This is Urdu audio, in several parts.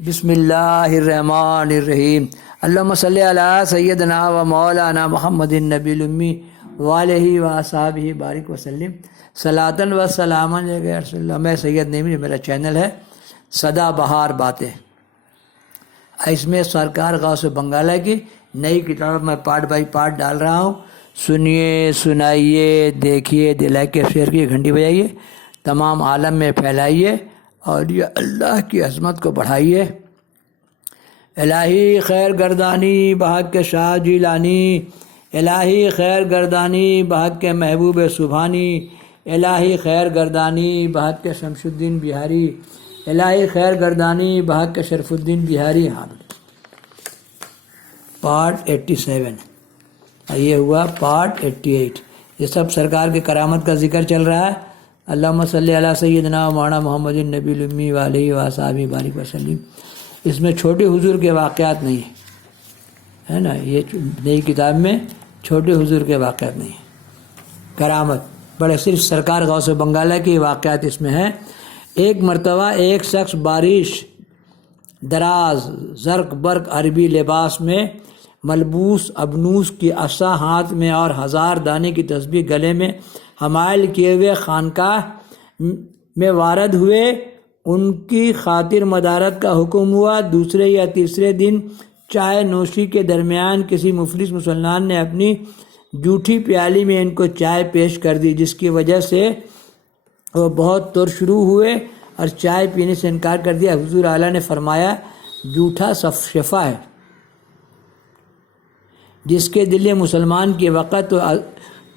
بسم اللہ الرحمن الرحیم اللہم صلی علی سیدنا و مولانا محمد النبی الامی وعلیہ وصحبہ بارک وسلم صلاۃً و سلاماً علیہ رسول اللہ۔ میں سید نعیمی، میرا چینل ہے سدا بہار باتیں۔ اس میں سرکار غوث بنگالہ کی نئی کتاب میں پارٹ بائی پارٹ ڈال رہا ہوں۔ سنیے، سنائیے، دیکھیے، دل کے شعر کی گھنٹی بجائیے، تمام عالم میں پھیلائیے اور یہ اللہ کی عظمت کو بڑھائیے۔ الہی خیر گردانی بحق کے شاہ جیلانی، الہی خیر گردانی بحق کے محبوب سبحانی، الہی خیر گردانی بحق کے شمس الدین بہاری، الہی خیر گردانی بحق کے شرف الدین بہاری۔ ہاں، پارٹ 87 یہ ہوا پارٹ 88۔ یہ سب سرکار کی کرامت کا ذکر چل رہا ہے۔ اللہم صلی علی سیدنا مولانا محمد النبی الامی وعلیہ وصحبہ بارک وسلم۔ اس میں چھوٹے حضور کے واقعات نہیں ہیں، ہے نا، یہ نئی کتاب میں چھوٹے حضور کے واقعات نہیں ہیں، کرامت بڑے صرف سرکار غوث بنگالہ کے واقعات اس میں ہیں۔ ایک مرتبہ ایک شخص بارش دراز زرق برق عربی لباس میں ملبوس ابنوس کی عصا ہاتھ میں اور 1000 دانے کی تسبیح گلے میں حمائل کیے ہوئے خانقاہ میں وارد ہوئے۔ ان کی خاطر مدارت کا حکم ہوا۔ دوسرے یا تیسرے دن چائے نوشی کے درمیان کسی مفلس مسلمان نے اپنی جھوٹی پیالی میں ان کو چائے پیش کر دی، جس کی وجہ سے وہ بہت ترشرو ہوئے اور چائے پینے سے انکار کر دیا۔ حضور اعلیٰ نے فرمایا، جھوٹا شفا ہے، جس کے دل مسلمان کی وقت و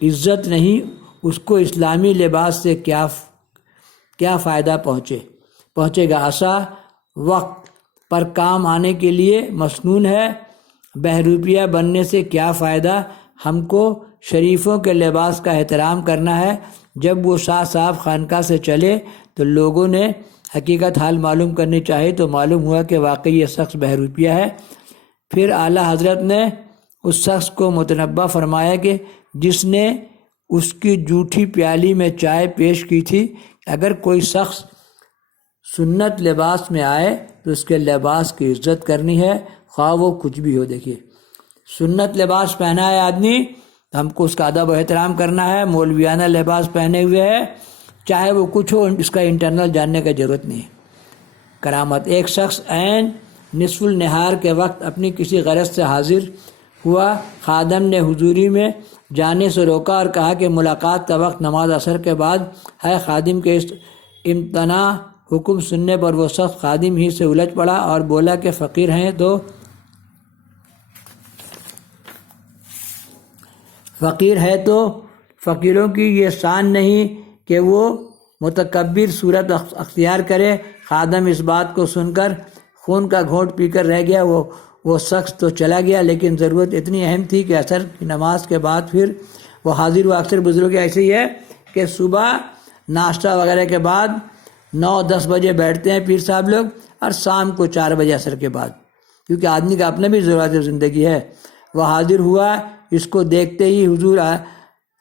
عزت نہیں، اس کو اسلامی لباس سے کیا فائدہ پہنچے گا۔ عصا وقت پر کام آنے کے لیے مسنون ہے، بہروپیہ بننے سے کیا فائدہ۔ ہم کو شریفوں کے لباس کا احترام کرنا ہے۔ جب وہ شاہ صاحب خانقاہ سے چلے تو لوگوں نے حقیقت حال معلوم کرنی چاہی تو معلوم ہوا کہ واقعی یہ شخص بہروپیہ ہے۔ پھر اعلیٰ حضرت نے اس شخص کو متنبہ فرمایا کہ جس نے اس کی جھوٹی پیالی میں چائے پیش کی تھی، اگر کوئی شخص سنت لباس میں آئے تو اس کے لباس کی عزت کرنی ہے، خواہ وہ کچھ بھی ہو۔ دیکھیے، سنت لباس پہنا ہے آدمی تو ہم کو اس کا ادب و احترام کرنا ہے۔ مولویانہ لباس پہنے ہوئے ہے، چاہے وہ کچھ ہو، اس کا انٹرنل جاننے کا ضرورت نہیں ہے۔ کرامت، ایک شخص عین نصف النہار کے وقت اپنی کسی غرض سے حاضر ہوا۔ خادم نے حضوری میں جانے سے روکا اور کہا کہ ملاقات کا وقت نماز عصر کے بعد ہے۔ خادم کے اس امتناع حکم سننے پر وہ شخص خادم ہی سے الجھ پڑا اور بولا کہ فقیر ہیں تو فقیروں کی یہ شان نہیں کہ وہ متکبر صورت اختیار کرے۔ خادم اس بات کو سن کر خون کا گھونٹ پی کر رہ گیا۔ وہ شخص تو چلا گیا، لیکن ضرورت اتنی اہم تھی کہ عصر کی نماز کے بعد پھر وہ حاضر ہوا۔ اکثر بزرگ ایسے ہی ہے کہ صبح ناشتہ وغیرہ کے بعد 9-10 بجے بیٹھتے ہیں پیر صاحب لوگ، اور شام کو 4 بجے عصر کے بعد، کیونکہ آدمی کا اپنا بھی ضرورت زندگی ہے۔ وہ حاضر ہوا، اس کو دیکھتے ہی حضور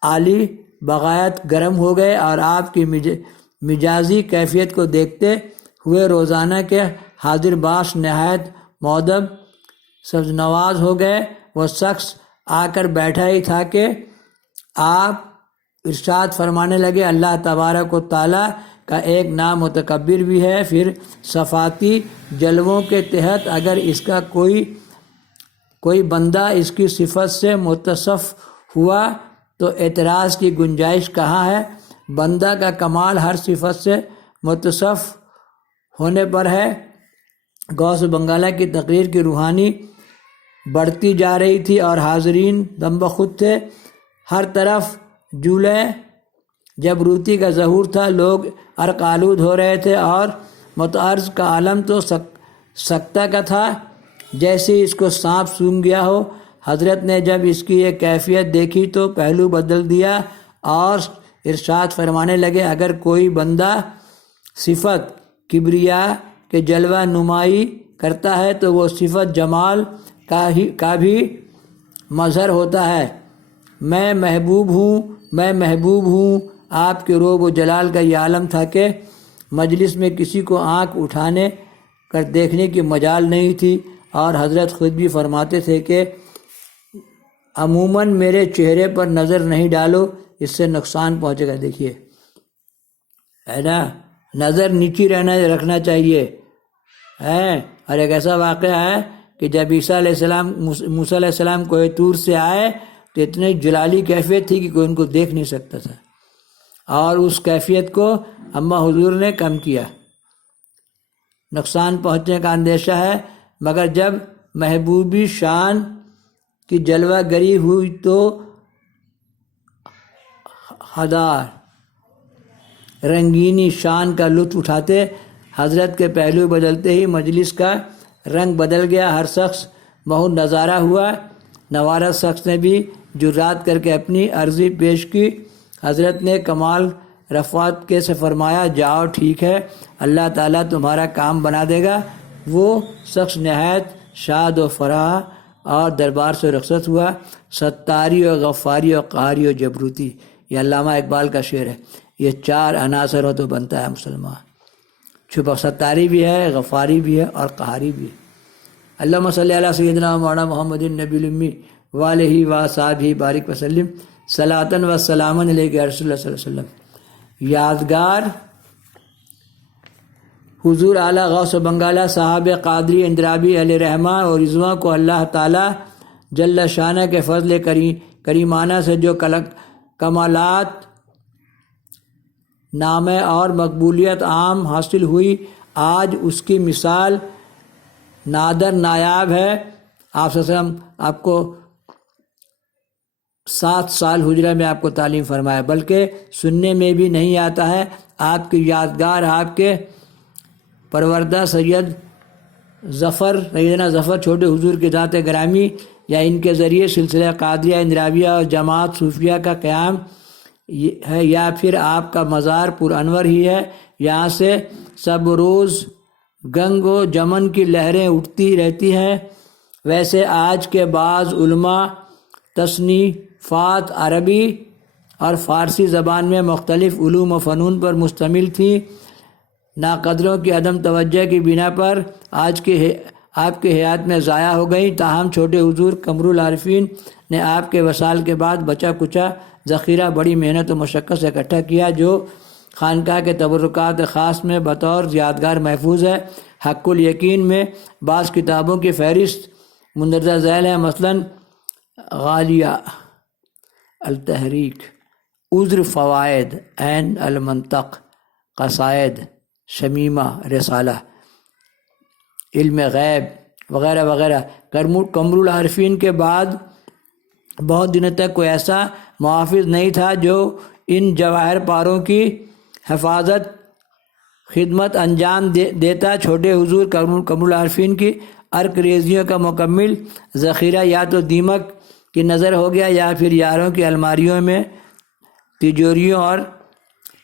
عالی بغایت گرم ہو گئے اور آپ کی مجازی کیفیت کو دیکھتے ہوئے روزانہ کے حاضر باش نہایت مؤدب سبز نواز ہو گئے۔ وہ شخص آ کر بیٹھا ہی تھا کہ آپ ارشاد فرمانے لگے، اللہ تبارک و تعالیٰ کا ایک نام متکبر بھی ہے۔ پھر صفاتی جلووں کے تحت اگر اس کا کوئی بندہ اس کی صفت سے متصف ہوا تو اعتراض کی گنجائش کہاں ہے۔ بندہ کا کمال ہر صفت سے متصف ہونے پر ہے۔ غوث بنگالہ کی تقریر کی روحانی بڑھتی جا رہی تھی اور حاضرین دم بخود تھے۔ ہر طرف جولے جبروتی کا ظہور تھا، لوگ عرق آلود ہو رہے تھے اور متعرض کا عالم تو سکتہ کا تھا، جیسے اس کو سانپ سونگھ گیا ہو۔ حضرت نے جب اس کی یہ کیفیت دیکھی تو پہلو بدل دیا اور ارشاد فرمانے لگے، اگر کوئی بندہ صفت کبریا کے جلوہ نمائی کرتا ہے تو وہ صفت جمال کا بھی مظہر ہوتا ہے۔ میں محبوب ہوں۔ آپ کے روب و جلال کا یہ عالم تھا کہ مجلس میں کسی کو آنکھ کر دیکھنے کی مجال نہیں تھی، اور حضرت خود بھی فرماتے تھے کہ عموماً میرے چہرے پر نظر نہیں ڈالو، اس سے نقصان پہنچے گا۔ دیکھیے ہے نا، نظر نیچی رکھنا چاہیے ہے۔ اور ایک ایسا واقعہ ہے کہ جب موسیٰ علیہ السلام کوہ طور سے آئے تو اتنی جلالی کیفیت تھی کہ کوئی ان کو دیکھ نہیں سکتا تھا، اور اس کیفیت کو اما حضور نے کم کیا۔ نقصان پہنچنے کا اندیشہ ہے، مگر جب محبوبی شان کی جلوہ گری ہوئی تو ہزار رنگینی شان کا لطف اٹھاتے۔ حضرت کے پہلو بدلتے ہی مجلس کا رنگ بدل گیا، ہر شخص بہت نظارہ ہوا۔ نوارہ شخص نے بھی جرات کر کے اپنی عرضی پیش کی۔ حضرت نے کمال رفعت کے سے فرمایا، جاؤ ٹھیک ہے، اللہ تعالیٰ تمہارا کام بنا دے گا۔ وہ شخص نہایت شاد و فرح اور دربار سے رخصت ہوا۔ ستاری و غفاری و قہاری و جبروتی، یہ علامہ اقبال کا شعر ہے۔ یہ چار عناصر ہو تو بنتا ہے مسلمان، چھپا ستاری بھی ہے، غفاری بھی ہے اور قہاری بھی ہے۔ اللہم صلی علی سیدنا مولانا محمد النبی الامی وآلہ وصحبہ بارک وسلم صلاۃ و سلاما علیک یا رسول اللہ صلی اللہ علیہ وسلم۔ یادگار حضور اعلیٰ غوث بنگالہ صاحب قادری اندرابی علیہ رحمہ اور رضواں کو اللہ تعالیٰ جل شانہ کے فضل کریمانہ سے جو کمالات نامے اور مقبولیت عام حاصل ہوئی، آج اس کی مثال نادر نایاب ہے۔ آپ صلی اللہ علیہ وسلم آپ کو 7 سال حجرہ میں آپ کو تعلیم فرمایا، بلکہ سننے میں بھی نہیں آتا ہے۔ آپ کی یادگار آپ کے پروردہ سیدنا ظفر چھوٹے حضور کی ذات گرامی یا ان کے ذریعے سلسلہ قادریہ اندرابیہ اور جماعت صوفیہ کا قیام ہے، یا پھر آپ کا مزار پر انور ہی ہے۔ یہاں سے سب روز گنگ و جمن کی لہریں اٹھتی رہتی ہیں۔ ویسے آج کے بعض علماء تصنیفات عربی اور فارسی زبان میں مختلف علوم و فنون پر مشتمل تھیں۔ ناقدروں کی عدم توجہ کی بنا پر آج کے آپ کے حیات میں ضائع ہو گئی، تاہم چھوٹے حضور قمر العارفین نے آپ کے وصال کے بعد بچا کچا ذخیرہ بڑی محنت و مشقت سے اکٹھا کیا، جو خانقاہ کے تبرکات خاص میں بطور یادگار محفوظ ہے۔ حق الیقین میں بعض کتابوں کی فہرست مندرجہ ذیل ہے، مثلاً غالیہ التحریک، عذر فوائد، عین المنطق، قصائد، شمیمہ رسالہ، علم غیب وغیرہ وغیرہ۔ قمر العارفین کے بعد بہت دنوں تک کوئی ایسا محافظ نہیں تھا جو ان جواہر پاروں کی حفاظت خدمت انجام دیتا۔ چھوٹے حضور قمر العارفین کی عرق ریزیوں کا مکمل ذخیرہ یا تو دیمک کی نظر ہو گیا، یا پھر یاروں کی الماریوں میں تجوریوں اور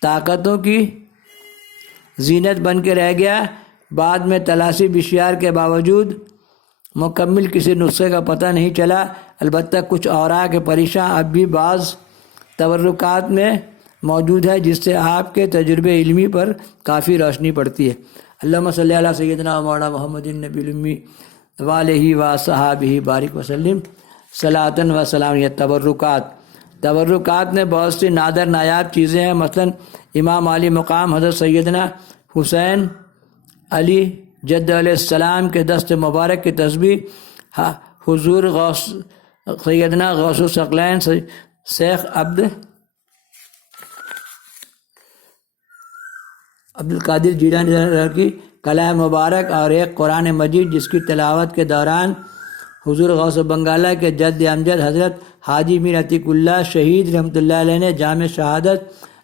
طاقتوں کی زینت بن کے رہ گیا۔ بعد میں تلاشی بشیار کے باوجود مکمل کسی نسخے کا پتہ نہیں چلا، البتہ کچھ اوراق پریشاں اب بھی بعض تبرکات میں موجود ہے، جس سے آپ کے تجربے علمی پر کافی روشنی پڑتی ہے۔ اللہم صلی علی سیدنا مولانا محمد النبی الامی وآلہ وصحبہ بارک وسلم صلاۃ و سلام۔ یہ تبرکات میں بہت سی نادر نایاب چیزیں ہیں، مثلاً امام علی مقام حضرت سیدنا حسین علی جد علیہ السلام کے دست مبارک کی تسبیح، حضور سیدنا غوث الثقلین شیخ عبد القادر جیلانی کی کلام مبارک، اور ایک قرآن مجید جس کی تلاوت کے دوران حضور غوث بنگالہ کے جد امجد حضرت حاجی میر عتیق اللہ شہید رحمۃ اللہ علیہ نے جامع شہادت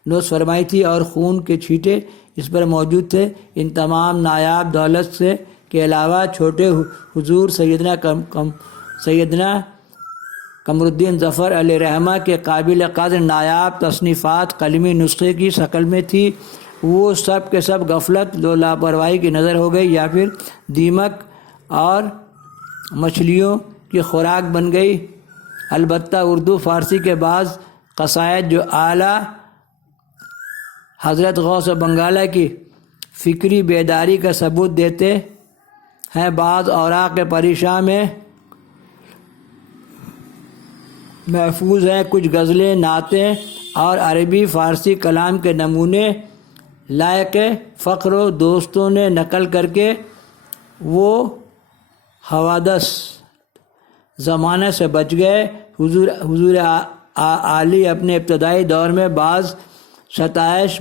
نوش فرمائی تھی، اور خون کے چھینٹے اس پر موجود تھے۔ ان تمام نایاب دولت سے کے علاوہ چھوٹے حضور سیدنا قمر الدین ظفر علیہ رحمہ کے قابل قدر نایاب تصنیفات قلمی نسخے کی شکل میں تھی۔ وہ سب کے سب غفلت و لاپرواہی کی نظر ہو گئی، یا پھر دیمک اور مچھلیوں کی خوراک بن گئی۔ البتہ اردو فارسی کے بعض قصائد جو اعلیٰ حضرت غوث بنگالہ کی فکری بیداری کا ثبوت دیتے ہیں، بعض اوراق پریشاں میں محفوظ ہیں، کچھ غزلیں، نعتیں اور عربی فارسی کلام کے نمونے لائق فخر و دوستوں نے نقل کر کے وہ حوادث زمانے سے بچ گئے۔ حضور عالی اپنے ابتدائی دور میں بعض ستائش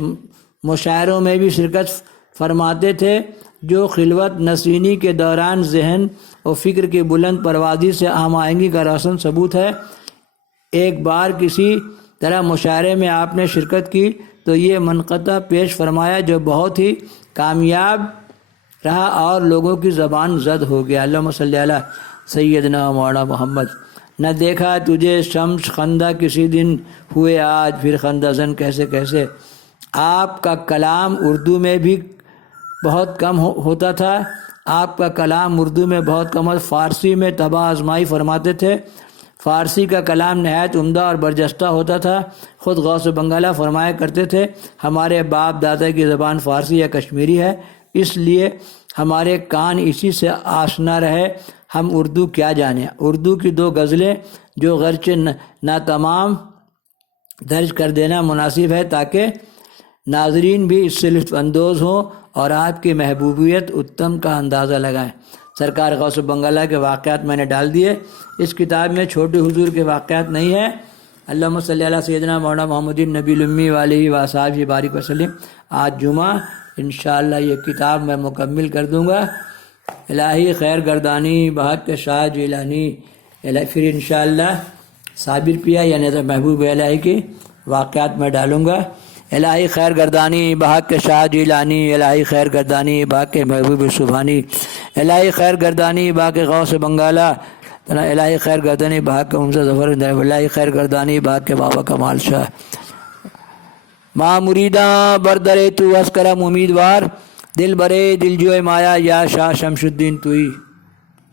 مشاعروں میں بھی شرکت فرماتے تھے، جو خلوت نشینی کے دوران ذہن و فکر کی بلند پروازی سے ہم آہنگی کا روشن ثبوت ہے۔ ایک بار کسی طرح مشاعرے میں آپ نے شرکت کی تو یہ منقطع پیش فرمایا جو بہت ہی کامیاب رہا اور لوگوں کی زبان زد ہو گیا۔ اللہم صلی علی سیدنا مولانا محمد۔ نہ دیکھا تجھے شمس خندہ کسی دن ہوئے آج، پھر خندہ زن کیسے کیسے۔ آپ کا کلام اردو میں بھی بہت کم ہوتا تھا، آپ کا کلام اردو میں بہت کم، فارسی میں طبع آزمائی فرماتے تھے۔ فارسی کا کلام نہایت عمدہ اور برجستہ ہوتا تھا۔ خود غوث بنگالہ فرمایا کرتے تھے، ہمارے باپ دادا کی زبان فارسی یا کشمیری ہے، اس لیے ہمارے کان اسی سے آشنا رہے، ہم اردو کیا جانیں۔ اردو کی 2 غزلیں جو غرچہ نہ تمام درج کر دینا مناسب ہے تاکہ ناظرین بھی اس سے لطف اندوز ہوں اور آپ کی محبوبیت اتم کا اندازہ لگائیں۔ سرکار غوث بنگالہ کے واقعات میں نے ڈال دیے، اس کتاب میں چھوٹے حضور کے واقعات نہیں ہیں۔ اللہم صلی علی سیدنا مولانا محمد نبی الامی علیہ وصحبہ بارک وسلم۔ آج جمعہ انشاءاللہ یہ کتاب میں مکمل کر دوں گا۔ الہی خیر گردانی بحق شاہ جیلانی، پھر انشاءاللہ صابر پیا یعنی محبوب الہی کے واقعات میں ڈالوں گا۔ الہی خیر گردانی بحق شاہ جیلانی، الہی خیر گردانی بحق محبوب سبحانی، الہی خیر گردانی بحق غوث بنگالہ، الہی خیر گردانی بحق حمزہ ظفر، الہی خیر گردانی بحق بابا کمال شاہ۔ ماں مریداں بردرے تو از کرم امیدوار، دل برے دل جوئے مایا یا شاہ شمس الدین توئی۔